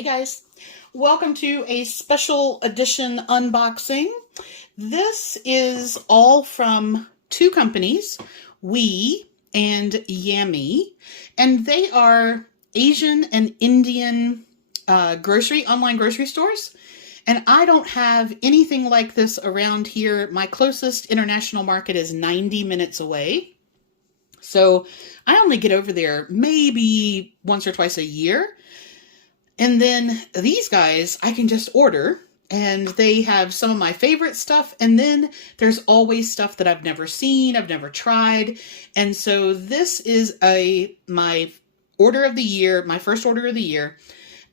Hey guys, welcome to a special edition unboxing. This is all from two companies, Weee and Yami, and they are Asian and Indian online grocery stores. And I don't have anything like this around here. My closest international market is 90 minutes away. So I only get over there maybe once or twice a year. And then these guys, I can just order, and they have some of my favorite stuff. And then there's always stuff that I've never seen, I've never tried. And so this is my order of the year, my first order of the year.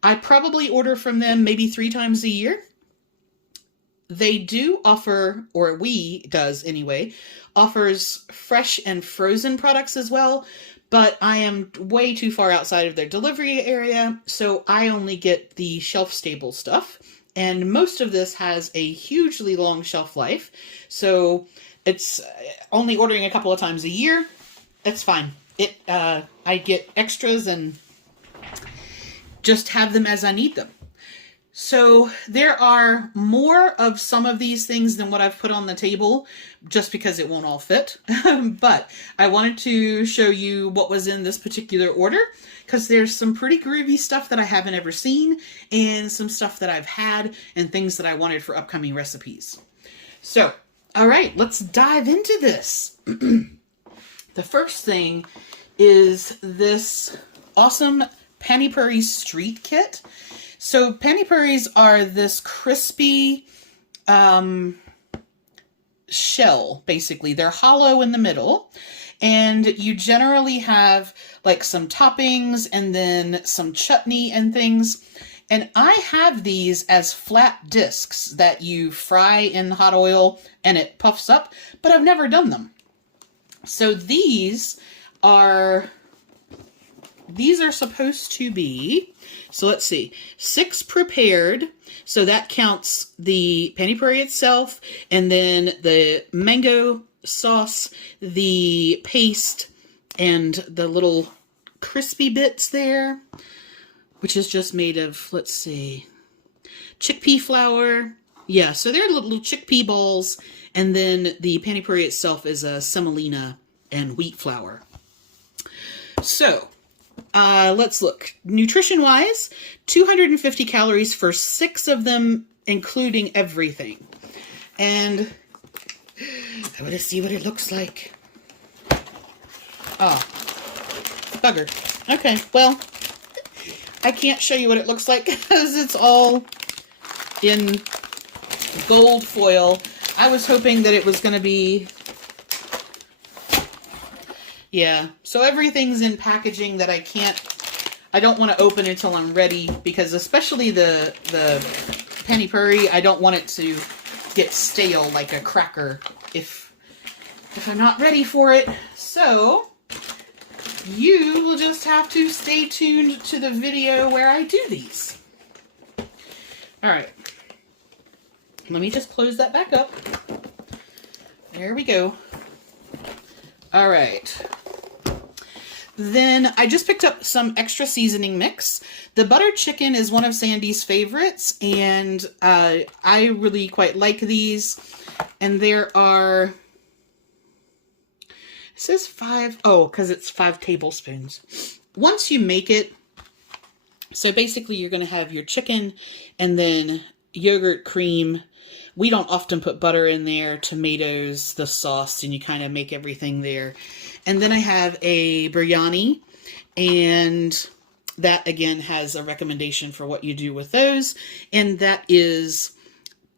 I probably order from them maybe 3 times a year. They do offer, or Weee does anyway, offers fresh and frozen products as well. But I am way too far outside of their delivery area, so I only get the shelf-stable stuff. And most of this has a hugely long shelf life, so it's only ordering a couple of times a year. That's fine. I get extras and just have them as I need them. So there are more of some of these things than what I've put on the table, just because it won't all fit. But I wanted to show you what was in this particular order, because there's some pretty groovy stuff that I haven't ever seen, and some stuff that I've had, and things that I wanted for upcoming recipes. So, all right, let's dive into this. The first thing is this awesome Pani Puri Street Kit. So Pani Puris are this crispy shell, basically. They're hollow in the middle, and you generally have like some toppings and then some chutney and things. And I have these as flat discs that you fry in hot oil and it puffs up, but I've never done them. So these are supposed to be, so let's see, 6 prepared. So that counts the Pani Puri itself, and then the mango sauce, the paste, and the little crispy bits there, which is just made of, let's see, chickpea flour. Yeah, so they're little chickpea balls, and then the Pani Puri itself is a semolina and wheat flour. So let's look. Nutrition-wise, 250 calories for 6 of them, including everything. And I want to see what it looks like. Oh, bugger. Okay, well, I can't show you what it looks like because it's all in gold foil. I was hoping that it was going to be... Yeah, so everything's in packaging that I don't want to open until I'm ready, because especially the Pani Puri, I don't want it to get stale like a cracker if I'm not ready for it. So you will just have to stay tuned to the video where I do these. All right, let me just close that back up. There we go. All right. Then I just picked up some extra seasoning mix. The butter chicken is one of Sandy's favorites, and I really quite like these. And there are, it says 5, oh, because it's 5 tablespoons. Once you make it, so basically you're going to have your chicken and then yogurt, cream. We don't often put butter in there, tomatoes, the sauce, and you kind of make everything there. And then I have a biryani, and that again has a recommendation for what you do with those. And that is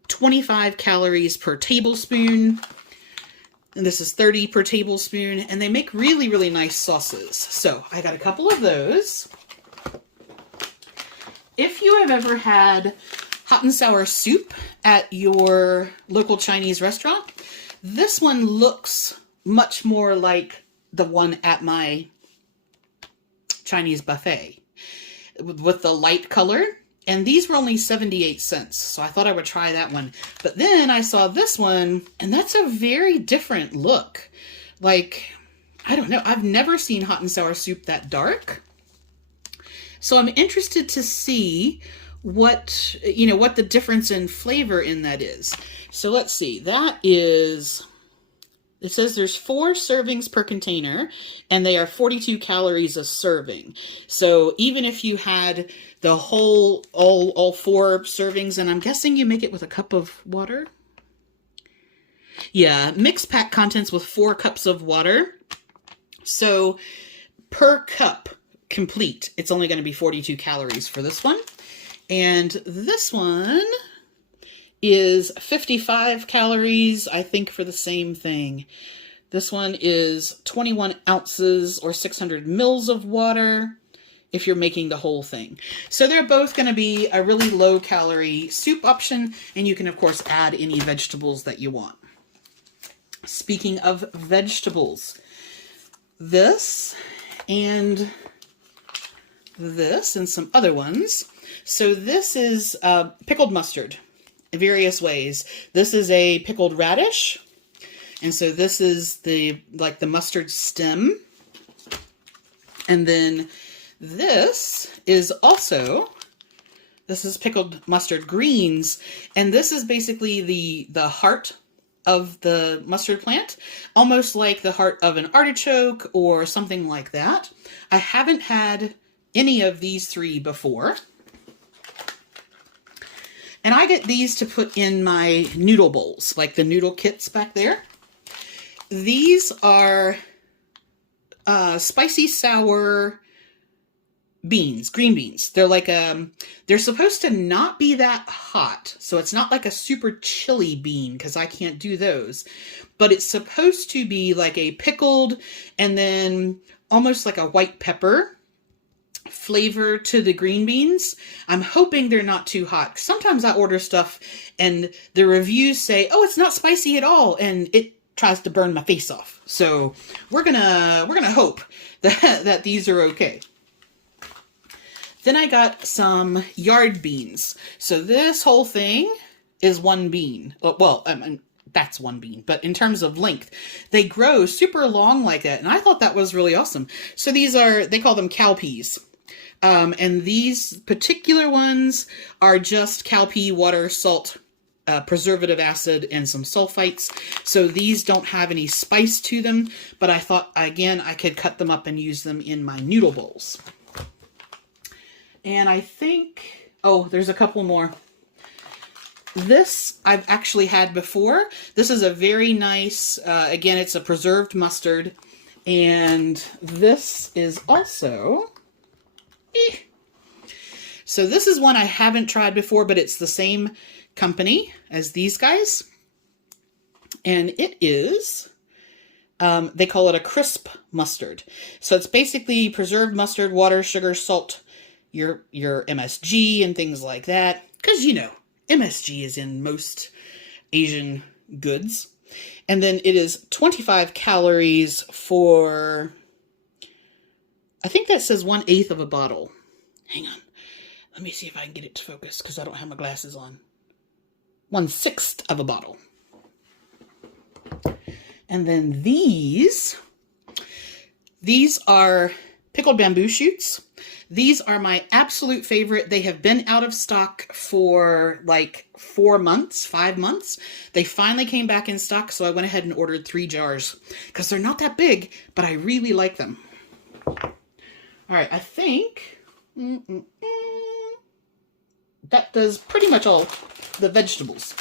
25 calories per tablespoon. And this is 30 per tablespoon. And they make really, really nice sauces. So I got a couple of those. If you have ever had hot and sour soup at your local Chinese restaurant, this one looks much more like the one at my Chinese buffet with the light color. And these were only 78 cents. So I thought I would try that one. But then I saw this one, and that's a very different look. Like, I don't know. I've never seen hot and sour soup that dark. So I'm interested to see what, what the difference in flavor in that is. So let's see. It says there's 4 servings per container, and they are 42 calories a serving. So even if you had the whole, all 4 servings, and I'm guessing you make it with a cup of water? Yeah, mixed pack contents with 4 cups of water. So per cup complete, it's only going to be 42 calories for this one. And this one is 55 calories, I think, for the same thing. This one is 21 ounces or 600 mils of water if you're making the whole thing. So they're both going to be a really low calorie soup option, and you can of course add any vegetables that you want. Speaking of vegetables, this and some other ones. So this is pickled mustard in various ways. This is a pickled radish. And so this is the mustard stem. And then this is pickled mustard greens. And this is basically the heart of the mustard plant, almost like the heart of an artichoke or something like that. I haven't had any of these 3 before. And I get these to put in my noodle bowls, like the noodle kits back there. These are spicy sour beans, green beans. They're like, they're supposed to not be that hot. So it's not like a super chili bean, because I can't do those. But it's supposed to be like a pickled and then almost like a white pepper flavor to the green beans. I'm hoping they're not too hot. Sometimes I order stuff and the reviews say, oh, it's not spicy at all, and it tries to burn my face off. So we're gonna hope that these are okay. Then I got some yard beans. So this whole thing is 1 bean. Well, that's 1 bean, but in terms of length, they grow super long like that. And I thought that was really awesome. So they call them cowpeas. And these particular ones are just cowpea, water, salt, preservative acid, and some sulfites. So these don't have any spice to them, but I thought, again, I could cut them up and use them in my noodle bowls. And I think, oh, there's a couple more. This I've actually had before. This is a very nice, again, it's a preserved mustard. And this is also, so this is one I haven't tried before, but it's the same company as these guys. And it is, they call it a crisp mustard. So it's basically preserved mustard, water, sugar, salt, your MSG and things like that. Because, MSG is in most Asian goods. And then it is 25 calories for, I think that says 1/8 of a bottle. Hang on. Let me see if I can get it to focus because I don't have my glasses on. 1/6 of a bottle. And then these are pickled bamboo shoots. These are my absolute favorite. They have been out of stock for like 4 months, 5 months. They finally came back in stock, so I went ahead and ordered 3 jars because they're not that big, but I really like them. All right, I think that does pretty much all the vegetables.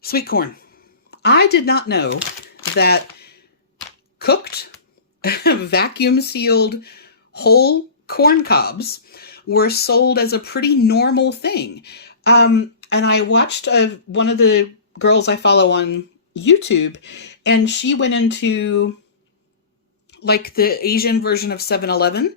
Sweet corn. I did not know that cooked, vacuum sealed whole corn cobs were sold as a pretty normal thing. And I watched one of the girls I follow on YouTube, and she went into like the Asian version of 7-Eleven,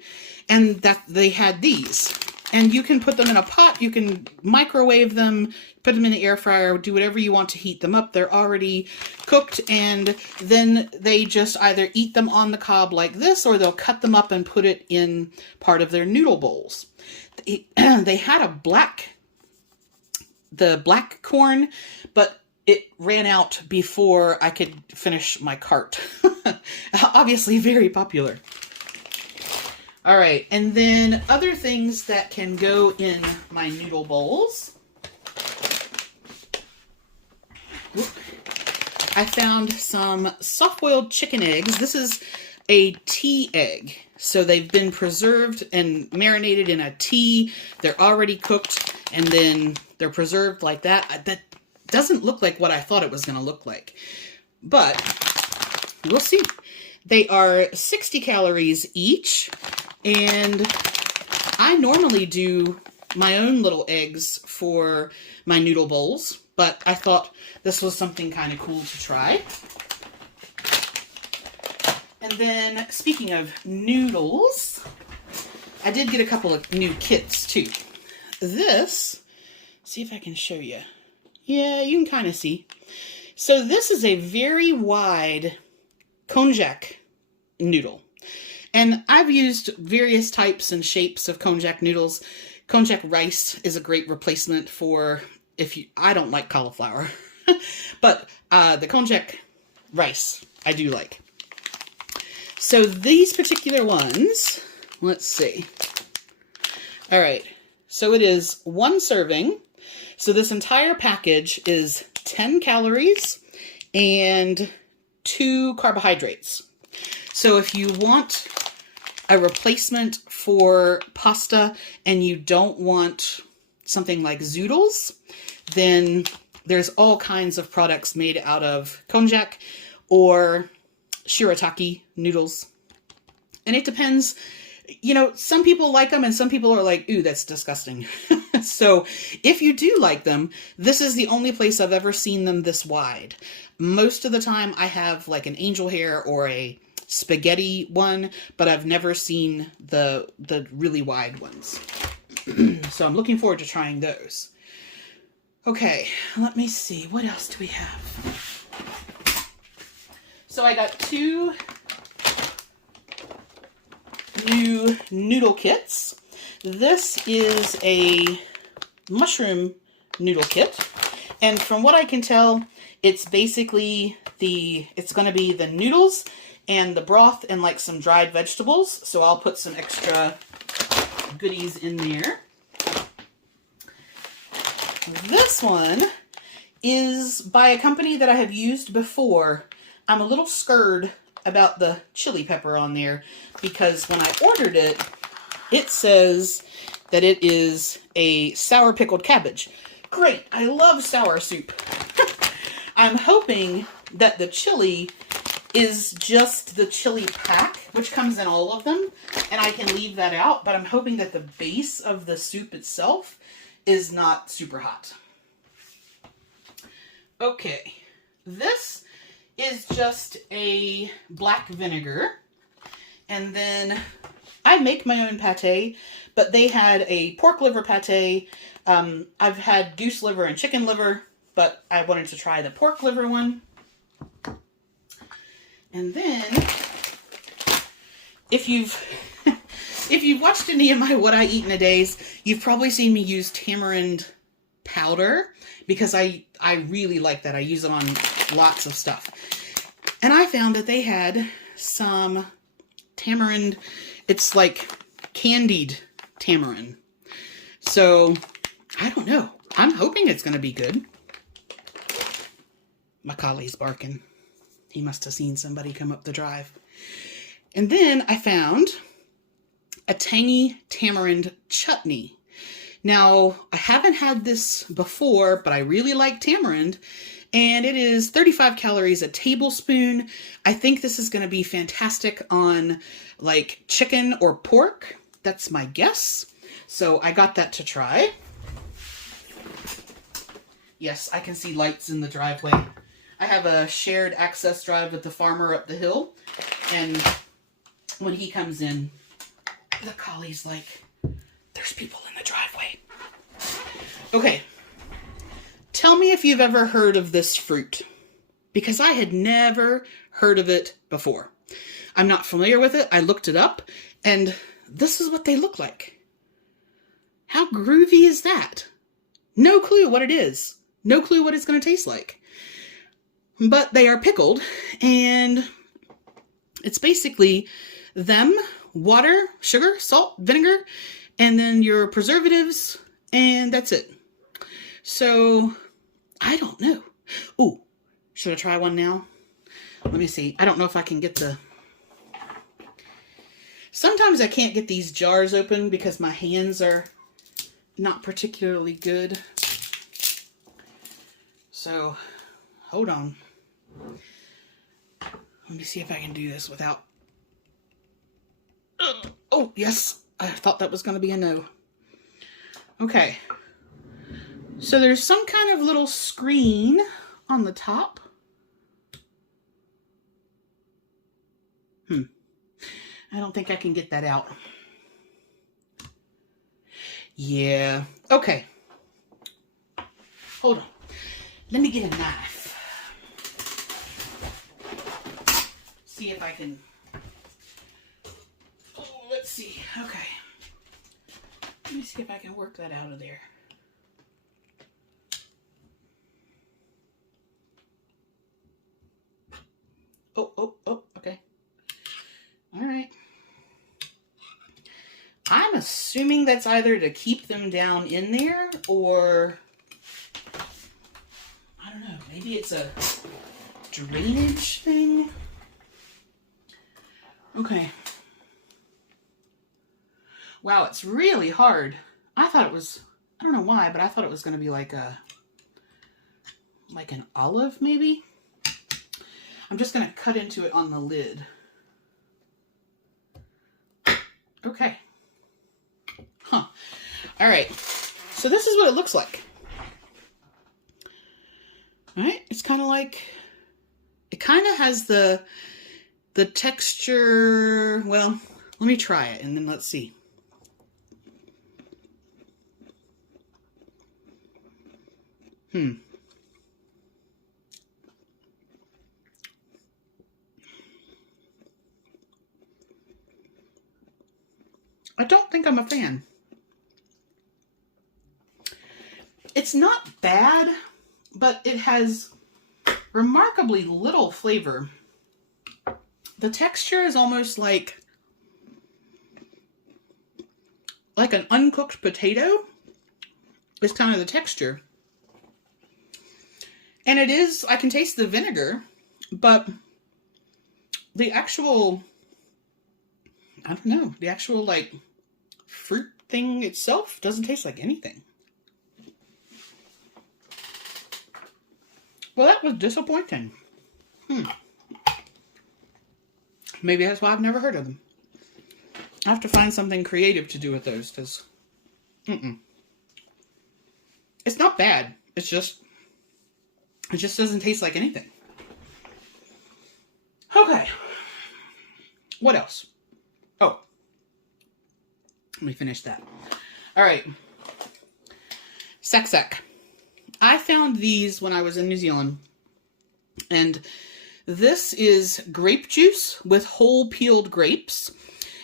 and that they had these. And you can put them in a pot, you can microwave them, put them in the air fryer, do whatever you want to heat them up. They're already cooked, and then they just either eat them on the cob like this, or they'll cut them up and put it in part of their noodle bowls. They had the black corn, but it ran out before I could finish my cart. Obviously very popular. All right, and then other things that can go in my noodle bowls. I found some soft-boiled chicken eggs. This is a tea egg. So they've been preserved and marinated in a tea. They're already cooked, and then they're preserved like that. That doesn't look like what I thought it was going to look like. But we'll see. They are 60 calories each, and I normally do my own little eggs for my noodle bowls, but I thought this was something kind of cool to try. And then, speaking of noodles, I did get a couple of new kits too. This, see if I can show you. Yeah, you can kind of see. So this is a very wide konjac noodle. And I've used various types and shapes of konjac noodles. Konjac rice is a great replacement for, I don't like cauliflower, but the konjac rice I do like. So these particular ones, let's see. All right, so it is 1 serving. So this entire package is 10 calories and 2 carbohydrates. So if you want a replacement for pasta and you don't want something like zoodles, then there's all kinds of products made out of konjac or shirataki noodles. And it depends, you know, some people like them and some people are like, ooh, that's disgusting. So if you do like them, this is the only place I've ever seen them this wide. Most of the time I have like an angel hair or a spaghetti one, but I've never seen the really wide ones. So I'm looking forward to trying those. Okay, let me see. What else do we have? So I got 2 new noodle kits. This is a mushroom noodle kit. And from what I can tell, it's basically it's going to be the noodles and the broth and like some dried vegetables. So I'll put some extra goodies in there. This one is by a company that I have used before. I'm a little scared about the chili pepper on there because when I ordered it, it says that it is a sour pickled cabbage. Great, I love sour soup. I'm hoping that the chili is just the chili pack, which comes in all of them, and I can leave that out, but I'm hoping that the base of the soup itself is not super hot. Okay, this is just a black vinegar, and then I make my own pate, but they had a pork liver pate. I've had goose liver and chicken liver, but I wanted to try the pork liver one. And then, if you've watched any of my What I Eat in a Days, you've probably seen me use tamarind powder because I really like that. I use it on lots of stuff. And I found that they had some tamarind. It's like candied tamarind. So, I don't know. I'm hoping it's going to be good. Macaulay's barking. He must have seen somebody come up the drive. And then I found a tangy tamarind chutney. Now, I haven't had this before, but I really like tamarind. And it is 35 calories a tablespoon. I think this is going to be fantastic on like chicken or pork. That's my guess. So I got that to try. Yes, I can see lights in the driveway. I have a shared access drive with the farmer up the hill. And when he comes in, the collie's like, there's people in the driveway. Okay. Tell me if you've ever heard of this fruit, because I had never heard of it before. I'm not familiar with it. I looked it up, and this is what they look like. How groovy is that? No clue what it is. No clue what it's going to taste like. But they are pickled, and it's basically them water, sugar, salt, vinegar, and then your preservatives, and that's it. So, I don't know. Ooh, should I try one now? Let me see. I don't know if I can get the... Sometimes I can't get these jars open because my hands are not particularly good. So, hold on. Let me see if I can do this without... Oh, yes. I thought that was going to be a no. Okay. So there's some kind of little screen on the top. I don't think I can get that out. Yeah. Okay. Hold on. Let me get a knife. See if I can... Oh, let's see. Okay. Let me see if I can work that out of there. Oh, okay. All right. I'm assuming that's either to keep them down in there or, I don't know, maybe it's a drainage thing. Okay. Wow, it's really hard. I thought it was, I don't know why, but I thought it was going to be like an olive maybe. I'm just going to cut into it on the lid. Okay. Huh. All right. So this is what it looks like. All right. It's kind of like, it kind of has the texture. Well, let me try it and then let's see. I don't think I'm a fan. It's not bad, but it has remarkably little flavor. The texture is almost like an uncooked potato. It's kind of the texture. And it is, I can taste the vinegar, but the actual, I don't know, the actual like fruit thing itself doesn't taste like anything. Well, that was disappointing. Maybe that's why I've never heard of them. I have to find something creative to do with those, because it's not bad. It just doesn't taste like anything. Okay. What else? Oh. Let me finish that. All right. Sec. I found these when I was in New Zealand. And this is grape juice with whole peeled grapes.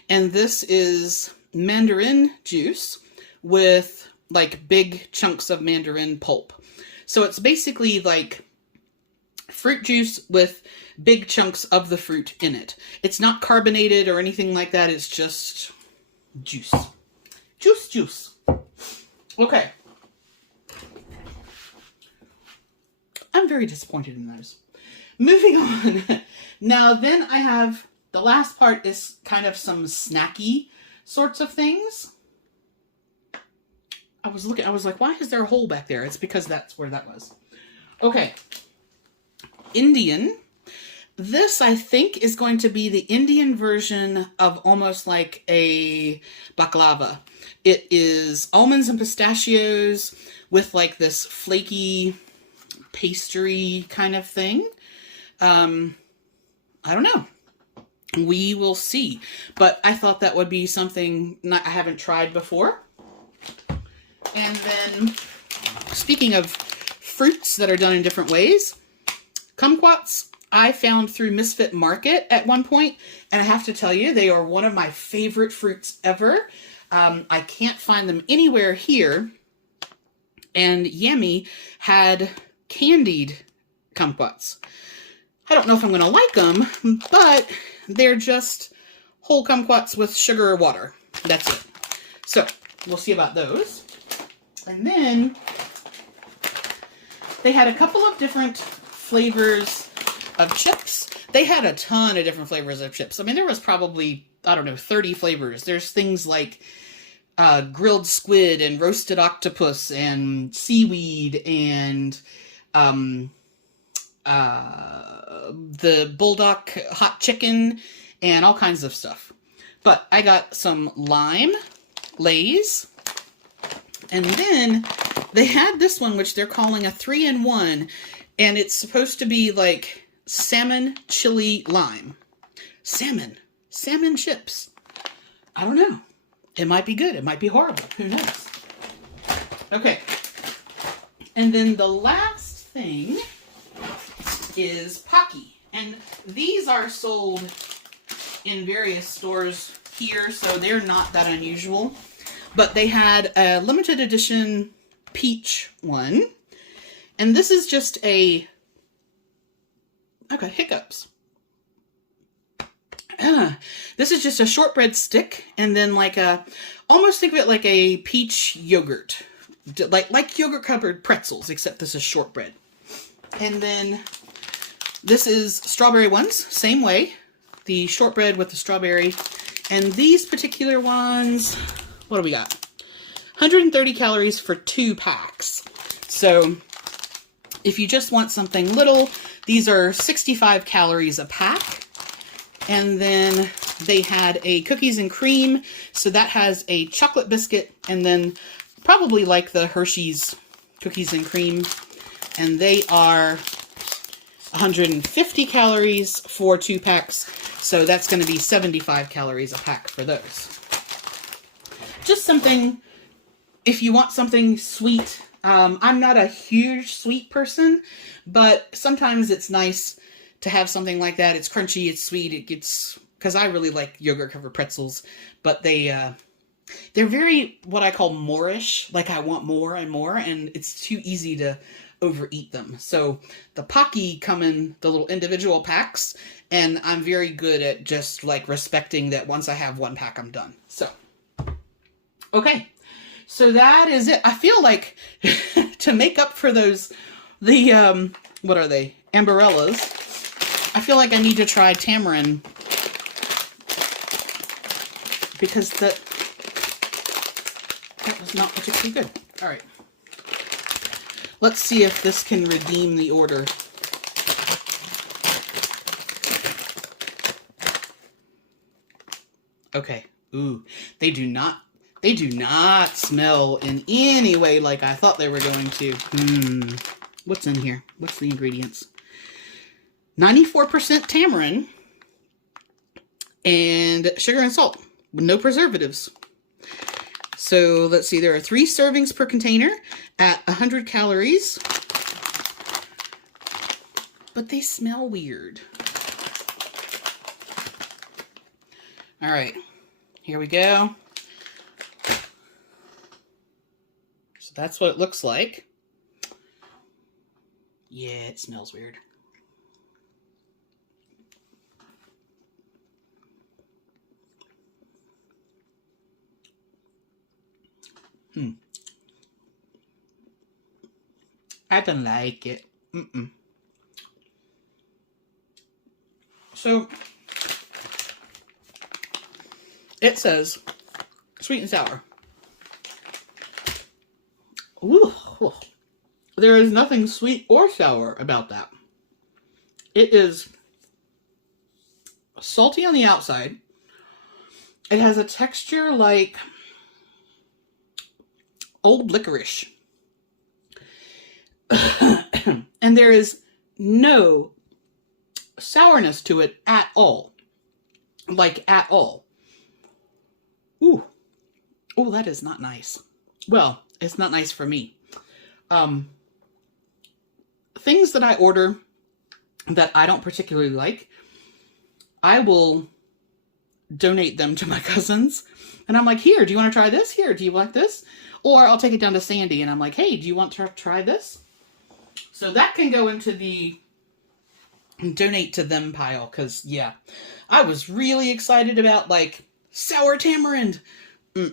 And this is mandarin juice with like big chunks of mandarin pulp. So it's basically like fruit juice with big chunks of the fruit in it. It's not carbonated or anything like that. It's just juice. Juice. Okay. I'm very disappointed in those. Moving on. Now then I have, the last part is kind of some snacky sorts of things. I was like, why is there a hole back there? It's because that's where that was. Okay. Indian. This, I think, is going to be the Indian version of almost like a baklava. It is almonds and pistachios with like this flaky pastry kind of thing. I don't know. We will see. But I thought that would be something I haven't tried before. And then, speaking of fruits that are done in different ways, kumquats I found through Misfit Market at one point, and I have to tell you, they are one of my favorite fruits ever. I can't find them anywhere here, and Yami had candied kumquats. I don't know if I'm going to like them, but they're just whole kumquats with sugar or water. That's it. So we'll see about those. And then they had a couple of different flavors of chips. They had a ton of different flavors of chips. I mean, there was probably, I don't know, 30 flavors. There's things like grilled squid and roasted octopus and seaweed and the bulldog hot chicken and all kinds of stuff. But I got some lime Lay's, and then they had this one which they're calling a 3-in-1, and it's supposed to be like salmon chili lime. Salmon chips. I don't know. It might be good. It might be horrible. Who knows? Okay. And then the last thing is Pocky. And these are sold in various stores here, so they're not that unusual. But they had a limited edition peach one. And this is just a... I got hiccups. This is just a shortbread stick, and then like a, almost think of it like a peach yogurt, like yogurt covered pretzels, except this is shortbread. And then this is strawberry ones, same way, the shortbread with the strawberry. And these particular ones, what do we got? 130 calories for 2 packs. So if you just want something little, these are 65 calories a pack. And then they had a cookies and cream, so that has a chocolate biscuit, and then probably like the Hershey's cookies and cream, and they are 150 calories for 2 packs, so that's going to be 75 calories a pack for those. Just something, if you want something sweet. I'm not a huge sweet person, but sometimes it's nice to have something like that. It's crunchy, it's sweet, it gets, because I really like yogurt covered pretzels, but they're very, what I call moreish, like I want more and more, and it's too easy to overeat them. So the Pocky come in the little individual packs, and I'm very good at just like respecting that once I have 1 pack, I'm done. So, okay. So that is it. I feel like to make up for those, what are they? Ambarellas. I feel like I need to try tamarind because that was not particularly good. All right. Let's see if this can redeem the order. Okay. Ooh, they do not smell in any way like I thought they were going to. What's in here? What's the ingredients? 94% tamarind and sugar and salt with no preservatives. So let's see, there are 3 servings per container at 100 calories. But they smell weird. All right, here we go. So that's what it looks like. Yeah, it smells weird. I don't like it. So, it says sweet and sour. Ooh, there is nothing sweet or sour about that. It is salty on the outside. It has a texture like old licorice. And there is no sourness to it at all. Like, at all. Ooh. Oh, that is not nice. Well, it's not nice for me. Things that I order that I don't particularly like, I will donate them to my cousins. And I'm like, here, do you want to try this? Here, do you like this? Or I'll take it down to Sandy and I'm like, hey, do you want to try this? So that can go into the donate to them pile, because, yeah, I was really excited about, like, sour tamarind. That's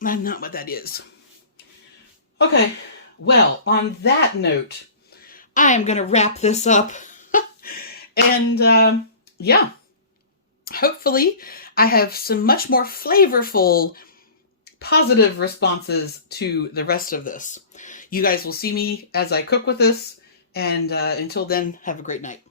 not what that is. Okay, well, on that note, I am going to wrap this up. And, yeah, hopefully I have some much more flavorful, positive responses to the rest of this. You guys will see me as I cook with this, and until then, have a great night.